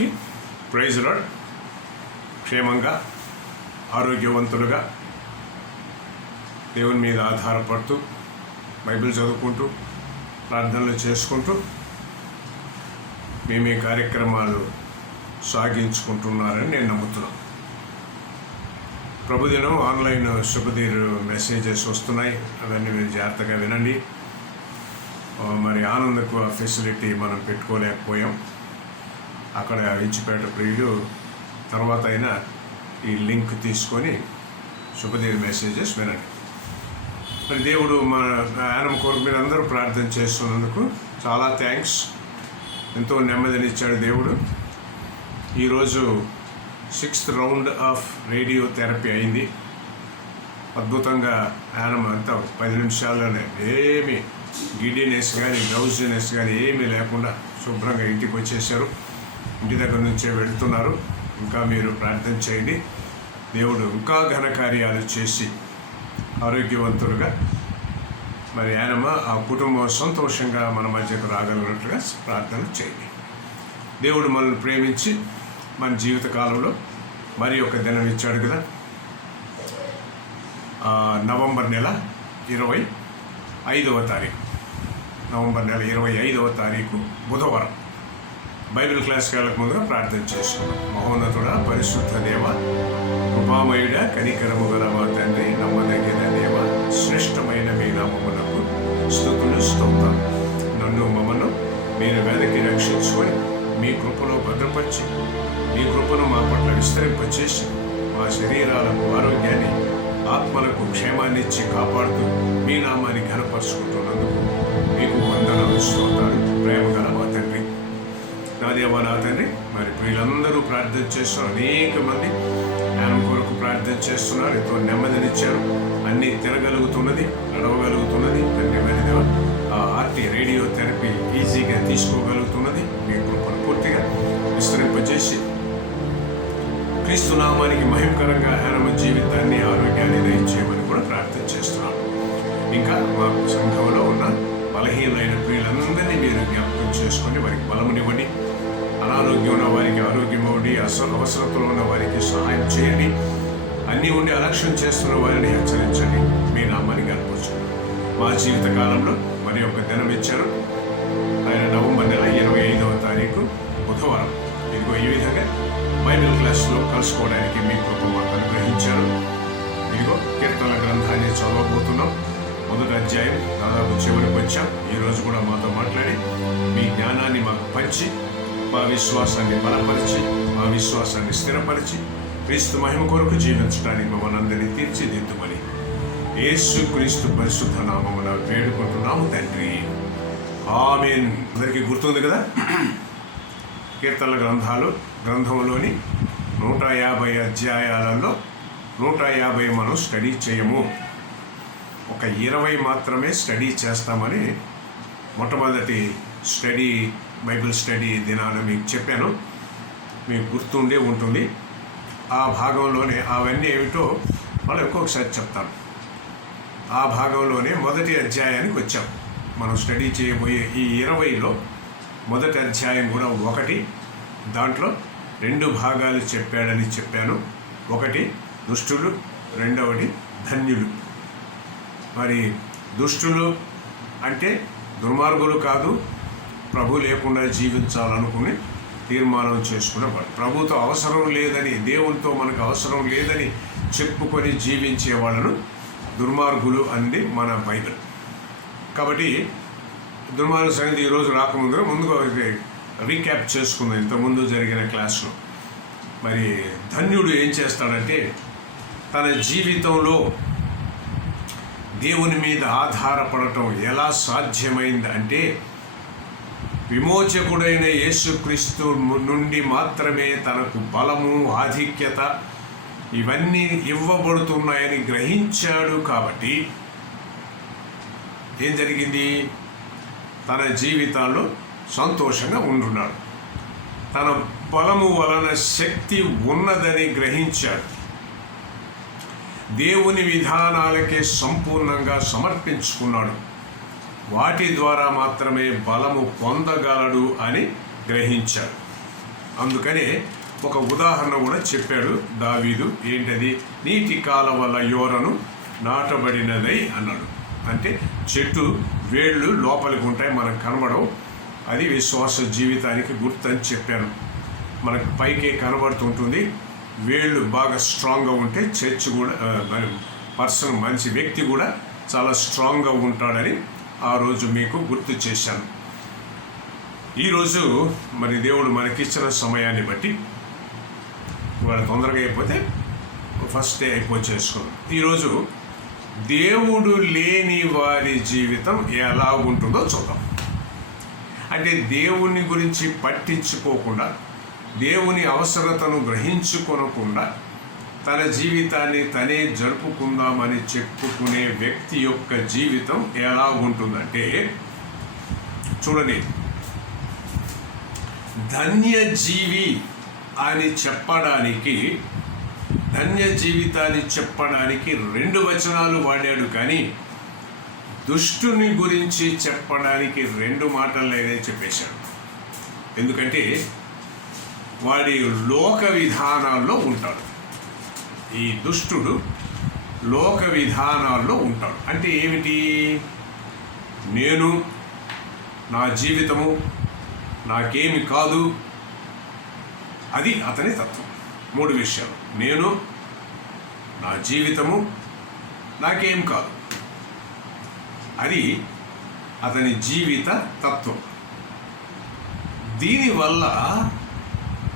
అందరికీ praise lord. క్షేమంగా ఆరోగ్యవంతులుగా దేవుని మీద ఆధారపడుతూ బైబిల్ చదువుకుంటూ ప్రార్థనలు చేసుకుంటూ మేము ఈ కార్యక్రమాలు సాగించుకుంటున్నారని నేను నమ్ముతున్నాను. ప్రభుదినం ఆన్లైన్ శుభదీర్ మెసేజెస్ వస్తున్నాయి, అవన్నీ మీరు జాగ్రత్తగా వినండి. మరి ఆనందకు ఆ ఫెసిలిటీ మనం పెట్టుకోలేకపోయాం. అక్కడ ఇంచిపేట ప్రియులు తర్వాత అయినా ఈ లింక్ తీసుకొని శుభదీర్ మెసేజెస్ వినండి. మరి దేవుడు మన ఆయన కొరకు మీరు అందరూ ప్రార్థన చేస్తున్నందుకు చాలా థ్యాంక్స్. ఎంతో నెమ్మదినిచ్చాడు దేవుడు. ఈరోజు 6th round of radio therapy అయింది. అద్భుతంగా ఆయన అంతా 10 నిమిషాల్లోనే ఏమీ గిడ్డినెస్ కానీ డ్రౌజినెస్ కానీ ఏమీ లేకుండా శుభ్రంగా ఇంటికి వచ్చేసారు. ఇంటి దగ్గర నుంచే వెళ్తున్నారు. ఇంకా మీరు ప్రార్థన చేయండి. దేవుడు ఇంకా ఘనకార్యాలు చేసి ఆరోగ్యవంతులుగా మరి ఆయనమ్మ ఆ కుటుంబం సంతోషంగా మన మధ్యకు రాగలిగినట్లుగా ప్రార్థన చేయండి. దేవుడు మనల్ని ప్రేమించి మన జీవిత కాలంలో మరి ఒక దినం ఇచ్చాడు కదా. నవంబర్ నెల 25వ తారీఖు, నవంబర్ నెల 25వ తారీఖు బుధవారం. బైబిల్ క్లాస్కి వెళ్ళక ముందుగా ప్రార్థన చేసుకున్నాం. మహోన్నతుడా, పరిశుద్ధ దేవ, కృపామయుడ, కనికరము గల మా తండ్రి, నమ్మదగిన దేవ, శ్రేష్టమైన మీ నామమునకు స్తుతులు స్తోత్రం. నన్ను మమ్మను మీరు వెనక్కి రక్షించుకొని మీ కృపలో భద్రపరిచి మీ కృపను మా పట్ల విస్తరింపచేసి మా శరీరాలకు ఆరోగ్యాన్ని, ఆత్మలకు క్షేమాన్ని ఇచ్చి కాపాడుతూ మీ నామాన్ని ఘనపరుచుకుంటున్నందుకు మీకు వందనాలు, స్తోత్రాలు. ప్రేమ గల మా తండ్రి, నా దేవా, నా తండ్రి, మరి వీళ్ళందరూ ప్రార్థన చేస్తున్నారు. అనేక మంది ఆయన కొరకు ప్రార్థన చేస్తున్నారు. ఎంతో నెమ్మదినిచ్చారు. అన్నీ తినగలుగుతున్నది, నడవగలుగుతున్నది. తండ్రి మరి దేవ, ఆర్టీ రేడియో థెరపీ ఈజీగా తీసుకోగలుగుతున్నది. మీ కృపను పూర్తిగా విస్తరింపజేసి క్రీస్తు నామానికి మహిమకరంగా ఆయన జీవితాన్ని, ఆరోగ్యాన్ని దయచేయమని కూడా ప్రార్థన చేస్తున్నాం. ఇంకా మా సంఘంలో ఉన్న బలహీనమైన ప్రియులందరినీ మీరు జ్ఞాపకం చేసుకొని వారికి బలమునివ్వండి. అనారోగ్యం ఉన్న వారికి ఆరోగ్యం ఇవ్వండి. అవసరతలో ఉన్న వారికి సహాయం చేయండి. అన్నీ ఉండి అలక్ష్యం చేస్తున్న వారిని హెచ్చరించండి. మీ నామాన్ని కనపరచు. మా జీవిత కాలంలో మరి ఒక దినం ఇచ్చారు. ఆయన నవంబర్ నెల 25వ తారీఖు బుధవారం. ఇదిగో ఈ విధంగా బైబిల్ క్లాస్లో కలుసుకోవడానికి మీ కృప మాకు అనుగ్రహించారు. ఇదిగో కీర్తనల గ్రంథాన్ని చదవబోతున్నాం. మొదటి అధ్యాయం దాదాపు చివరికి వచ్చాం. ఈరోజు కూడా మాతో మాట్లాడి మీ జ్ఞానాన్ని మాకు పంచి మా విశ్వాసాన్ని బలపరిచి మా విశ్వాసాన్ని స్థిరపరిచి క్రీస్తు మహిమ కొరకు జీవించడానికి మమ్మల్ని అందరినీ తీర్చిదిద్దుమని యేసు క్రీస్తు పరిశుద్ధ నామమున వేడుకుంటున్నాము తండ్రి, ఆమేన్. అందరికీ గుర్తుంది కదా, కీర్తనల గ్రంథంలోని 150 అధ్యాయాలలో 150 మనం స్టడీ చేయము. ఒక 20 మాత్రమే స్టడీ చేస్తామని మొట్టమొదటి బైబిల్ స్టడీ దినాన్ని మీకు చెప్పాను. మీకు గుర్తుండే ఉంటుంది. ఆ భాగంలోనే అవన్నీ ఏమిటో మళ్ళీ ఇంకొకసారి చెప్తాను. ఆ భాగంలోనే మొదటి అధ్యాయానికి వచ్చాం. మనం స్టడీ చేయబోయే ఈ 20లో మొదటి అధ్యాయం కూడా ఒకటి. దాంట్లో 2 భాగాలు చెప్పాడని చెప్పాను. ఒకటి దుష్టులు, రెండవది ధన్యులు. మరి దుష్టులు అంటే దుర్మార్గులు కాదు, ప్రభు లేకుండా జీవించాలనుకుని తీర్మానం చేసుకునేవాడు. ప్రభుతో అవసరం లేదని, దేవునితో మనకు అవసరం లేదని చెప్పుకొని జీవించే వాళ్ళను దుర్మార్గులు అంది మన బైబిల్. కాబట్టి దుర్మార్గ సంగతి ఈరోజు రాకముందు ముందుగా రీక్యాప్ చేసుకుందాం ఇంతకుముందు జరిగిన క్లాస్లో. మరి ధన్యుడు ఏం చేస్తాడంటే తన జీవితంలో దేవుని మీద ఆధారపడటం ఎలా సాధ్యమైంది అంటే విమోచకుడైన యేసుక్రీస్తు నుండి మాత్రమే తనకు బలము, ఆధిక్యత ఇవన్నీ ఇవ్వబడుతున్నాయని గ్రహించాడు. కాబట్టి ఏం జరిగింది? తన జీవితాల్లో సంతోషంగా ఉంటున్నాడు. తన బలము వలన శక్తి ఉన్నదని గ్రహించాడు. దేవుని విధానాలకే సంపూర్ణంగా సమర్పించుకున్నాడు. వాటి ద్వారా మాత్రమే బలము పొందగలడు అని గ్రహించాడు. అందుకనే ఒక ఉదాహరణ కూడా చెప్పాడు దావీదు. ఏంటది? నీటి కాలవల యోరను నాటబడినదై అన్నాడు. అంటే చెట్టు వేళ్ళు లోపలికి ఉంటాయి, మనకు కనబడవు. అది విశ్వాస జీవితానికి గుర్తు అని చెప్పాను. మనకు పైకే కనబడుతుంటుంది. వేళ్ళు బాగా స్ట్రాంగ్గా ఉంటే చర్చ్ కూడా పర్సన్ మంచి వ్యక్తి కూడా చాలా స్ట్రాంగ్గా ఉంటాడని ఆ రోజు మీకు గుర్తు చేశాను. ఈరోజు మరి దేవుడు మనకిచ్చిన సమయాన్ని బట్టి ఇవాళ తొందరగా అయిపోతే ఫస్ట్ డే అయిపోచేసుకున్నాం. ఈరోజు దేవుడు లేని వారి జీవితం ఎలా ఉంటుందో చూద్దాం. అంటే దేవుని గురించి పట్టించుకోకుండా, దేవుని అవసరతను గ్రహించుకోనకుండా తన జీవితాన్ని తనే జరుపుకుందామని చెప్పుకునే వ్యక్తి యొక్క జీవితం ఎలా ఉంటుందంటే, చూడండి, ధన్యజీవి అని చెప్పడానికి, ధన్య జీవితాన్ని చెప్పడానికి 2 వచనాలు వాడాడు, కానీ దుష్టుని గురించి చెప్పడానికి 2 మాటలైనా చెప్పేశాడు. ఎందుకంటే వాడి లోక విధానాల్లో ఉంటాడు. ఈ దుష్టుడు లోక విధానాల్లో ఉంటాడు. అంటే ఏమిటి? నేను, నా జీవితము నాకేమి కాదు, అది అతని తత్వం. 3 విషయాలు: నేను, నా జీవితము నాకేం కాదు, అది అతని జీవిత తత్వం. దీనివల్ల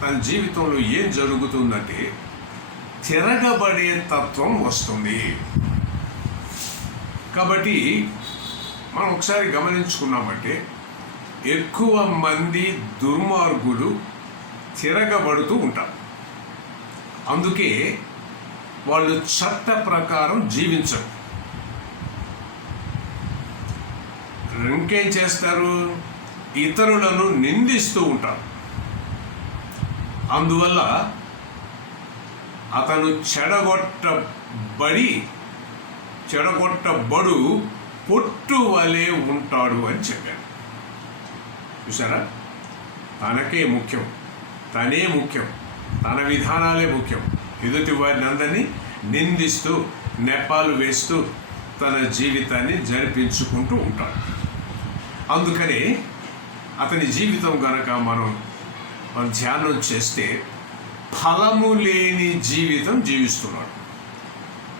తన జీవితంలో ఏం జరుగుతుందంటే తిరగబడే తత్వం వస్తుంది. కాబట్టి మనం ఒకసారి గమనించుకున్నామంటే ఎక్కువ మంది దుర్మార్గులు తిరగబడుతూ ఉంటారు. అందుకే వాళ్ళు చట్ట ప్రకారం జీవించరు. ఇంకేం చేస్తారు? ఇతరులను నిందిస్తూ ఉంటారు. అందువల్ల అతను చెడగొట్టబడు పొట్టు వలె ఉంటాడు అని చెప్పారు. చూసారా? తనకే ముఖ్యం, తనే ముఖ్యం, తన విధానాలే ముఖ్యం. ఎదుటి వారిని అందరినీ నిందిస్తూ నెపాలు వేస్తూ తన జీవితాన్ని జరిపించుకుంటూ ఉంటాడు. అందుకనే అతని జీవితం కనుక మనం ధ్యానం చేస్తే ఫలము లేని జీవితం జీవిస్తున్నాడు.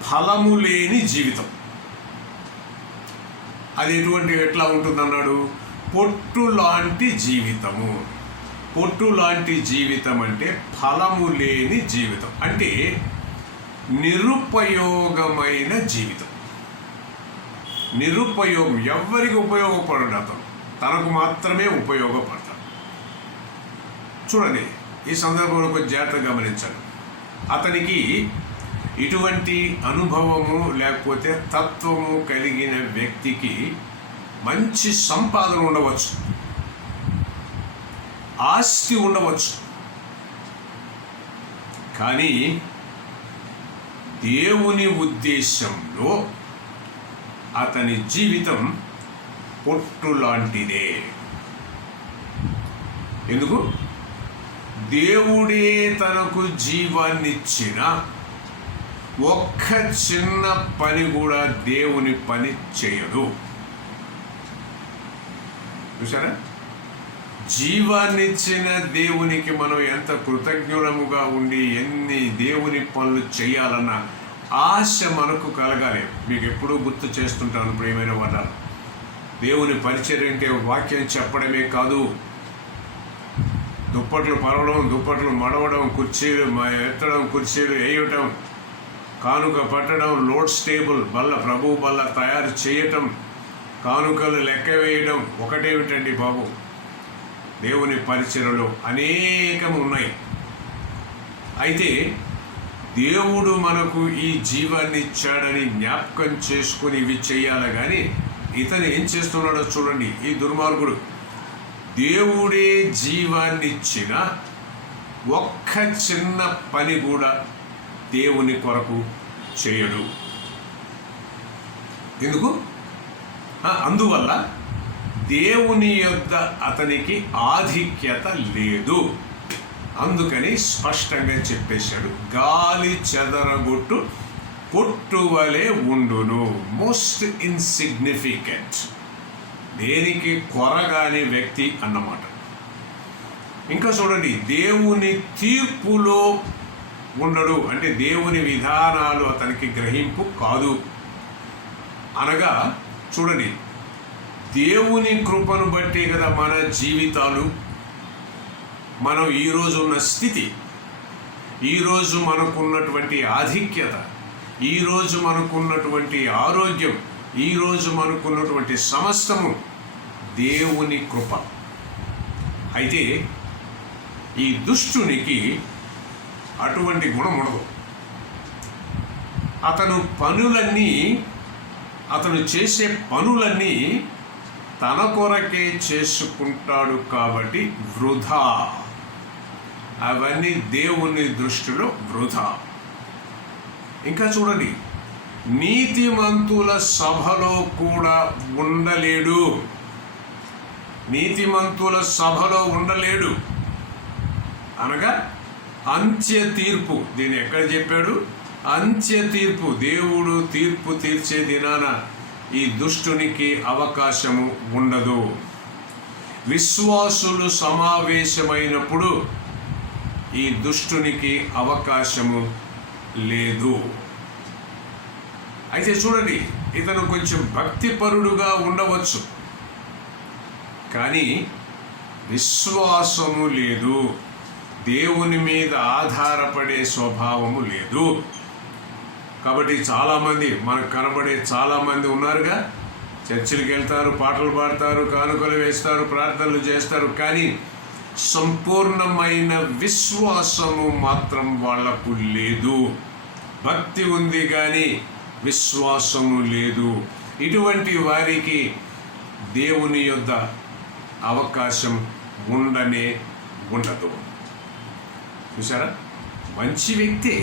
ఫలము లేని జీవితం అది ఎట్లా ఉంటుందన్నాడు? పొట్టు లాంటి జీవితము. పొట్టు లాంటి జీవితం అంటే ఫలము లేని జీవితం, అంటే నిరుపయోగమైన జీవితం. నిరుపయోగం, ఎవ్వరికి ఉపయోగపడడు. అతను తనకు మాత్రమే ఉపయోగపడతాడు. చూడండి, ఈ సందర్భంలో కొంచెం జాగ్రత్తగా గమనించండి. అతనికి ఇటువంటి అనుభవము లేకపోతే తత్వము కలిగిన వ్యక్తికి మంచి సంపాదన ఉండవచ్చు, ఆస్తి ఉండవచ్చు, కానీ దేవుని ఉద్దేశంలో అతని జీవితం పొట్టు లాంటిదే. ఎందుకు? దేవుడే తనకు జీవాన్నిచ్చిన ఒక్క చిన్న పని కూడా దేవుని పని చేయదు. చూసారా? జీవాన్నిచ్చిన దేవునికి మనం ఎంత కృతజ్ఞులముగా ఉండి ఎన్ని దేవుని పనులు చేయాలన్న ఆశ మనకు కలగాలి. మీకు ఎప్పుడూ గుర్తు చేస్తుంటాను ప్రియమైన వారు, దేవుని పరిచర్య అంటే వాక్యం చెప్పడమే కాదు, దుప్పట్లు పరవడం, దుప్పట్లు మడవడం, కుర్చీలు ఎత్తడం, కుర్చీలు వేయటం, కానుక పట్టడం, లోడ్స్ టేబుల్ బల్ల, ప్రభు బల్ల తయారు చేయటం, కానుకలు లెక్క వేయడం. ఒకటేమిటండి బాబు, దేవుని పరిచర్యలో అనేకం ఉన్నాయి. అయితే దేవుడు మనకు ఈ జీవాన్ని ఇచ్చాడని జ్ఞాపకం చేసుకుని ఇవి చేయాలి. కానీ ఇతను ఏం చేస్తున్నాడో చూడండి. ఈ దుర్మార్గుడు దేవుడే జీవాన్ని ఇచ్చిన ఒక్క చిన్న పని కూడా దేవుని కొరకు చేయడు. ఎందుకు? అందువల్ల దేవుని యొద్ద అతనికి ఆధిక్యత లేదు. అందుకని స్పష్టంగా చెప్పేశాడు, గాలి చెదరగొట్టు పొట్టు వలె ఉండును. మోస్ట్ ఇన్సిగ్నిఫికెంట్, దేనికి కొరగాని వ్యక్తి అన్నమాట. ఇంకా చూడండి, దేవుని తీర్పులో ఉండడు అంటే దేవుని విధానాలు అతనికి గ్రహింపు కాదు అనగా, చూడండి, దేవుని కృపను బట్టి కదా మన జీవితాలు, మనం ఈరోజు ఉన్న స్థితి, ఈరోజు మనకున్నటువంటి ఆధిక్యత, ఈరోజు మనకున్నటువంటి ఆరోగ్యం, ఈరోజు మనకున్నటువంటి సమస్తము దేవుని కృప. అయితే ఈ దుష్టునికి అటువంటి గుణం ఉండదు. అతను చేసే పనులన్నీ తన కొరకే చేసుకుంటాడు కాబట్టి వృధా. అవన్నీ దేవుని దృష్టిలో వృధా. ఇంకా చూడండి, నీతిమంతుల సభలో కూడా ఉండలేడు. నీతిమంతుల సభలో ఉండలేడు అనగా అంత్య తీర్పు. దీన్ని ఎక్కడ చెప్పాడు? అంత్య తీర్పు. దేవుడు తీర్పు తీర్చే దినాన ఈ దుష్టునికి అవకాశము ఉండదు. విశ్వాసులు సమావేశమైనప్పుడు ఈ దుష్టునికి అవకాశము లేదు. అయితే చూడండి, ఇతను కొంచెం భక్తిపరుడుగా ఉండవచ్చు, కానీ విశ్వాసము లేదు, దేవుని మీద ఆధారపడే స్వభావము లేదు. కాబట్టి చాలామంది మనకు కనబడే చాలామంది ఉన్నారుగా, చర్చిలకు వెళ్తారు, పాటలు పాడతారు, కానుకలు వేస్తారు, ప్రార్థనలు చేస్తారు, కానీ సంపూర్ణమైన విశ్వాసము మాత్రం వాళ్లకు లేదు. భక్తి ఉంది కానీ విశ్వాసము లేదు. ఇటువంటి వారికి దేవుని యొద్ద అవకాశం ఉండనే ఉండదు. చూసారా, మంచి వ్యక్తి,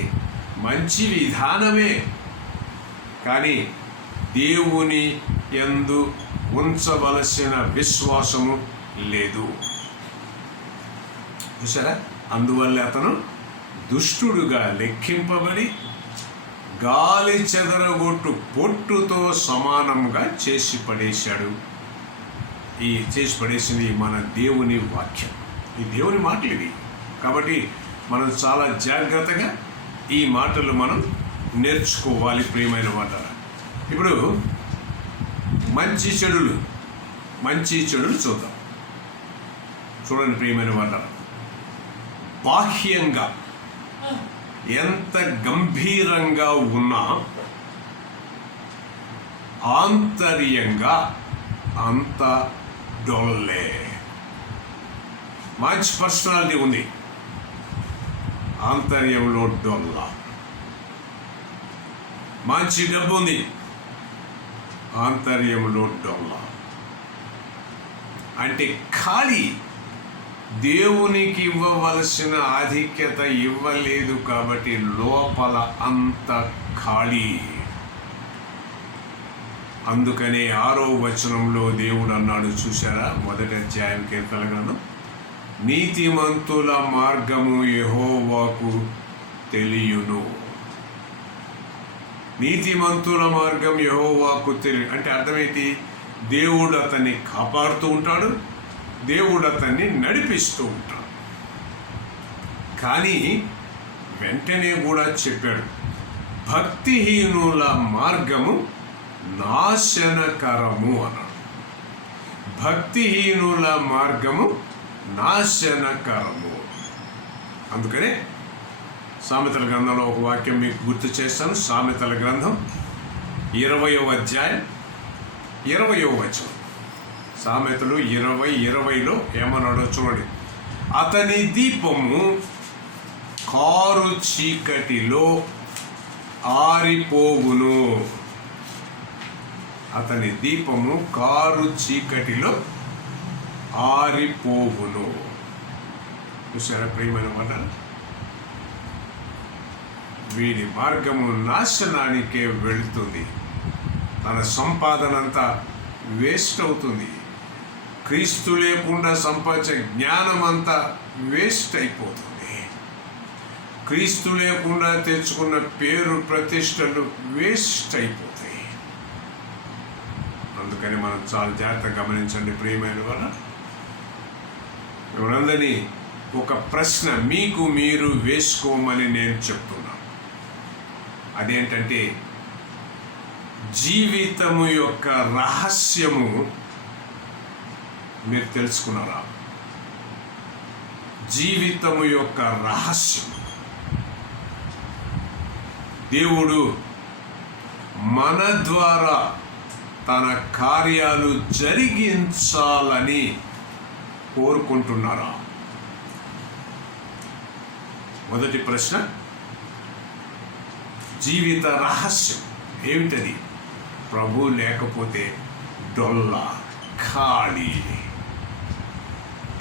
మంచి విధానమే, కానీ దేవుని యందు ఉంచవలసిన విశ్వాసము లేదు. చూసారా, అందువల్ల అతను దుష్టుడుగా లెక్కింపబడి గాలి చెదరగొట్టు పొట్టుతో సమానంగా చేసి పడేసింది మన దేవుని వాక్యం. ఈ దేవుని మాటలు ఇవి. కాబట్టి మనం చాలా జాగ్రత్తగా ఈ మాటలు మనం నేర్చుకోవాలి ప్రియమైన మాట. ఇప్పుడు మంచి చెడులు చూద్దాం. చూడండి ప్రియమైన మాట, బాహ్యంగా ఎంత గంభీరంగా ఉన్నా ఆంతర్యంగా అంత డొల్లే. మంచి పర్సనాలిటీ ఉంది, ఆంతర్యంలో డొల్ల. మంచి డబ్బు ఉంది, ఆంతర్యంలో డొల్ల. అంటే ఖాళీ. దేవునికి ఇవ్వవలసిన ఆధిక్యత ఇవ్వలేదు కాబట్టి లోపల అంత ఖాళీ. అందుకనే 6వ వచనంలో దేవుడు అన్నాడు, చూశారా, 1వ అధ్యాయం కీర్తన గ్రంథం, నీతిమంతుల మార్గము యెహోవాకు తెలియును. నీతిమంతుల మార్గం యెహోవాకు తెలియదు అంటే అర్థమేంటి? దేవుడు అతన్ని కాపాడుతూ ఉంటాడు, దేవుడు అతన్ని నడిపిస్తూ ఉంటాడు. కానీ వెంటనే కూడా చెప్పాడు, భక్తిహీనుల మార్గము నాశనకరము అన్నాడు. భక్తిహీనుల మార్గము నాశనకరము. అందుకనే సామెతల గ్రంథంలో ఒక వాక్యం మీకు గుర్తు చేస్తాను. సామెతల గ్రంథం 20వ అధ్యాయం 20వ వచనం. సామెతలు 20:20లో ఏమన్నాడో చూడండి. అతని దీపము కారు చీకటిలో ఆరిపోవును. అతని దీపము కారు చీకటిలో ఆరిపోవును. చూసారా ప్రియమైన మాట, వీడి మార్గము నాశనానికే వెళుతుంది. తన సంపాదన అంతా వేస్ట్ అవుతుంది. క్రీస్తు లేకుండా సంపాదించే జ్ఞానం అంతా వేస్ట్ అయిపోతుంది. క్రీస్తు లేకుండా తెచ్చుకున్న పేరు ప్రతిష్టలు వేస్ట్ అయిపోతాయి. అందుకని మనం చాలా జాగ్రత్తగా గమనించండి ప్రియమైన వల్ల. ఎవరందరినీ ఒక ప్రశ్న మీకు మీరు వేసుకోమని నేను చెప్తున్నాను. అదేంటంటే, జీవితము యొక్క రహస్యము మీరు తెలుసుకున్నారా? జీవితము యొక్క రహస్యం. దేవుడు మన ద్వారా తన కార్యాలు జరిగించాలని కోరుకుంటున్నారా? మొదటి ప్రశ్న, జీవిత రహస్యం ఏమిటది? ప్రభు లేకపోతే డొల్ల, ఖాళీ.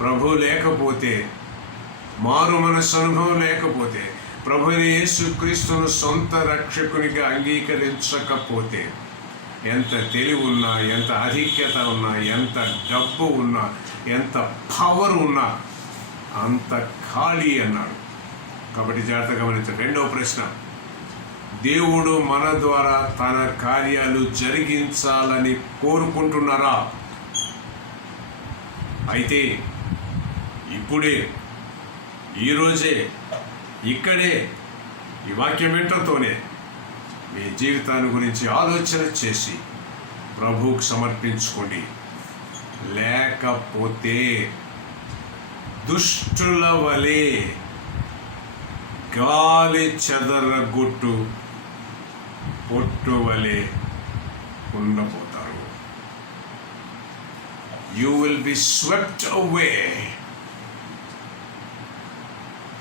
ప్రభు లేకపోతే, మారు మనసు అనుభవం లేకపోతే, ప్రభుని యేసుక్రీస్తును సొంత రక్షకునిగా అంగీకరించకపోతే, ఎంత తెలివి ఉన్నా, ఎంత ఆధిక్యత ఉన్నా, ఎంత డబ్బు ఉన్నా, ఎంత పవర్ ఉన్నా అంత ఖాళీ అన్నాడు. కాబట్టి జాగ్రత్తగా గమనించండి. రెండవ ప్రశ్న, దేవుడు మన ద్వారా తన కార్యాలు జరిగించాలని కోరుకుంటున్నారా? అయితే ఇప్పుడే, ఈరోజే, ఇక్కడే ఈ వాక్యం వింటతోనే మీ జీవితాన్ని గురించి ఆలోచన చేసి ప్రభువుకు సమర్పించుకోండి. లేకపోతే దుష్టుల వలె గాలి చెదరగొట్టు పొట్టు వలె ఉండబోతారు. యూ విల్ బి స్వెప్ట్ అవే.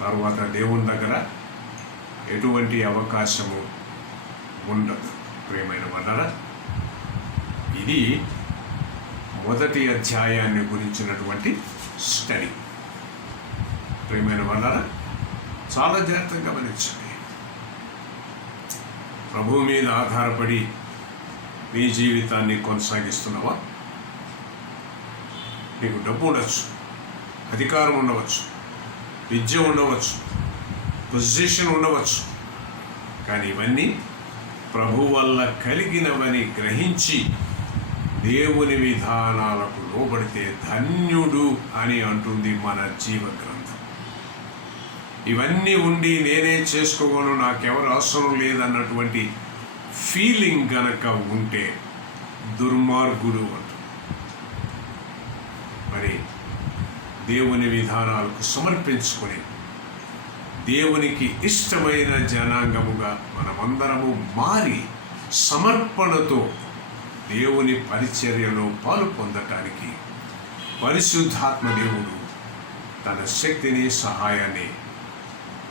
తర్వాత దేవుని దగ్గర ఎటువంటి అవకాశము ఉండదు. ప్రియమైన వనరా, ఇది మొదటి అధ్యాయాన్ని గురించినటువంటి స్టడీ. ప్రియమైన వనరా, చాలా జాగ్రత్తగా గమనించండి. ప్రభువు మీద ఆధారపడి నీ జీవితాన్ని కొనసాగిస్తున్నావా? నీకు డబ్బు ఉండవచ్చు, అధికారం ఉండవచ్చు, విద్య ఉండవచ్చు, పొజిషన్ ఉండవచ్చు, కానీ ఇవన్నీ ప్రభు వల్ల కలిగినవని గ్రహించి దేవుని విధానాలకు లోబడితే ధన్యుడు అని అంటుంది మన జీవ గ్రంథం. ఇవన్నీ ఉండి నేనే చేసుకోగలను, నాకెవరు అవసరం లేదన్నటువంటి ఫీలింగ్ గనక ఉంటే దుర్మార్గుడు అంటుంది. మరి దేవుని విధానాలకు సమర్పించుకొని దేవునికి ఇష్టమైన జనాంగముగా మనమందరము మారి సమర్పణతో దేవుని పరిచర్యలో పాలు పొందటానికి పరిశుద్ధాత్మ దేవుడు తన శక్తిని, సహాయాన్ని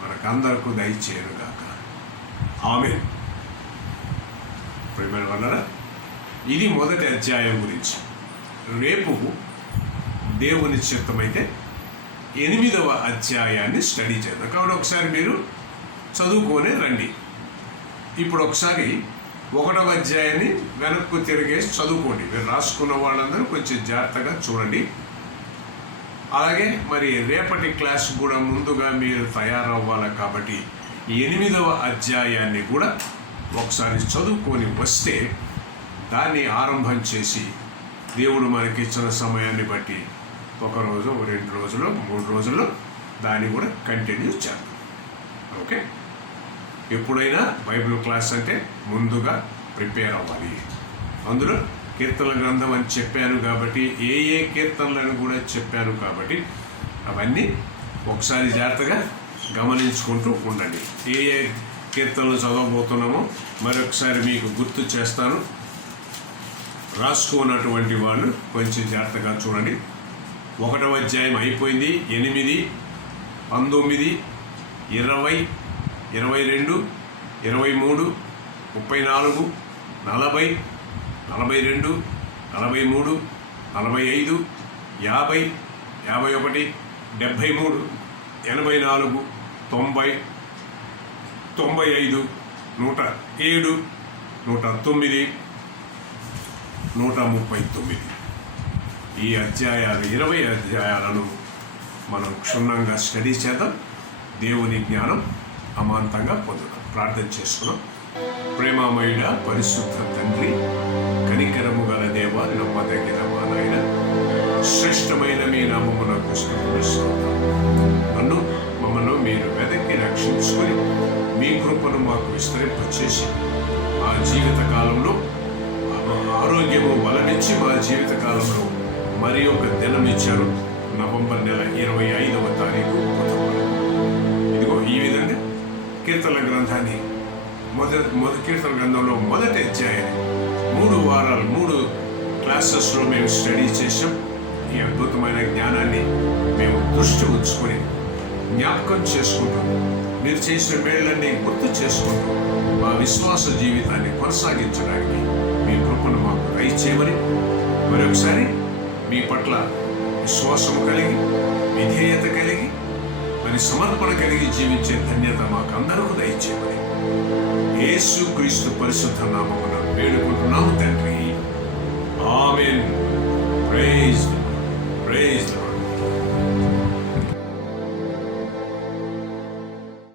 మనకందరకు దయచేయనుగాక. ఆమేన్. ప్రియమైన వాళ్ళారా, ఇది మొదటి అధ్యాయం గురించి. రేపు దేవుని చిత్తమైతే 8వ అధ్యాయాన్ని స్టడీ చేద్దాం. కాబట్టి ఒకసారి మీరు చదువుకొని రండి. ఇప్పుడు ఒకసారి 1వ అధ్యాయాన్ని వెనక్కు తిరిగేసి చదువుకోండి. మీరు రాసుకున్న వాళ్ళందరూ కొంచెం జాగ్రత్తగా చూడండి. అలాగే మరి రేపటి క్లాస్ కూడా ముందుగా మీరు తయారవ్వాలి. కాబట్టి 8వ అధ్యాయాన్ని కూడా ఒకసారి చదువుకొని వస్తే దాన్ని ఆరంభం చేసి దేవుడు మనకిచ్చిన సమయాన్ని బట్టి 1 రోజు, 2 రోజులు, 3 రోజుల్లో దాన్ని కూడా కంటిన్యూ చేద్దాం. ఓకే. ఎప్పుడైనా బైబిల్ క్లాస్ అంటే ముందుగా ప్రిపేర్ అవ్వాలి. అందులో కీర్తనల గ్రంథం అని చెప్పాను కాబట్టి, ఏ కీర్తనలను కూడా చెప్పాను కాబట్టి అవన్నీ ఒకసారి జాగ్రత్తగా గమనించుకుంటూ ఉండండి. ఏ కీర్తనలు చదవబోతున్నామో మరొకసారి మీకు గుర్తు చేస్తాను. రాసుకున్నటువంటి వాళ్ళు కొంచెం జాగ్రత్తగా చూడండి. 1వ అధ్యాయం అయిపోయింది. 8, 19, 20, 22, 23, 34, 40, 42, 43, 45, 50, 51, 73, 84, 90, 95, 107, 109, 139. ఈ అధ్యాయాలు 20 అధ్యాయాలను మనం క్షుణ్ణంగా స్టడీ చేద్దాం. దేవుని జ్ఞానం అమాంతంగా పొందుతాం. ప్రార్థన చేసుకున్నాం. ప్రేమామయుడ పరిశుద్ధ తండ్రి, కనికరము గల దేవ, నమ్మదగిన మా నాయన, శ్రేష్టమైన మీ నామమునకు స్తుతిస్తున్నాం. మమ్మల్ని మీరు వెదకి రక్షించుకొని మీ కృపను మాకు విస్తరింపచేసి మా జీవిత కాలంలో ఆరోగ్యము బలమిచ్చి మా జీవిత కాలంలో మరి ఒక దినం ఇచ్చారు. నవంబర్ నెల 25వ తారీఖు బుధవారం. ఇదిగో ఈ విధంగా కీర్తన గ్రంథాన్ని కీర్తన గ్రంథంలో మొదటి అధ్యాయాన్ని 3 వారాలు 3 క్లాసెస్లో మేము స్టడీ చేసాం. ఈ అద్భుతమైన జ్ఞానాన్ని మేము దృష్టి ఉంచుకొని జ్ఞాపకం చేసుకుంటూ మీరు చేసిన మేళ్ళన్నీ గుర్తు చేసుకుంటూ మా విశ్వాస జీవితాన్ని కొనసాగించడానికి మీ కృపను మాకు దయచేయమని మరొకసారి మీ పట్ల విశ్వాసము కలిగి, విధేయత కలిగి, మరి సమర్పణ కలిగి జీవించే ధన్యత మాకు అందరికీ దయచేయమని యేసు క్రీస్తు పరిశుద్ధ నామమున వేడుకుంటున్నాము తండ్రి. ఆమేన్. ప్రైజ్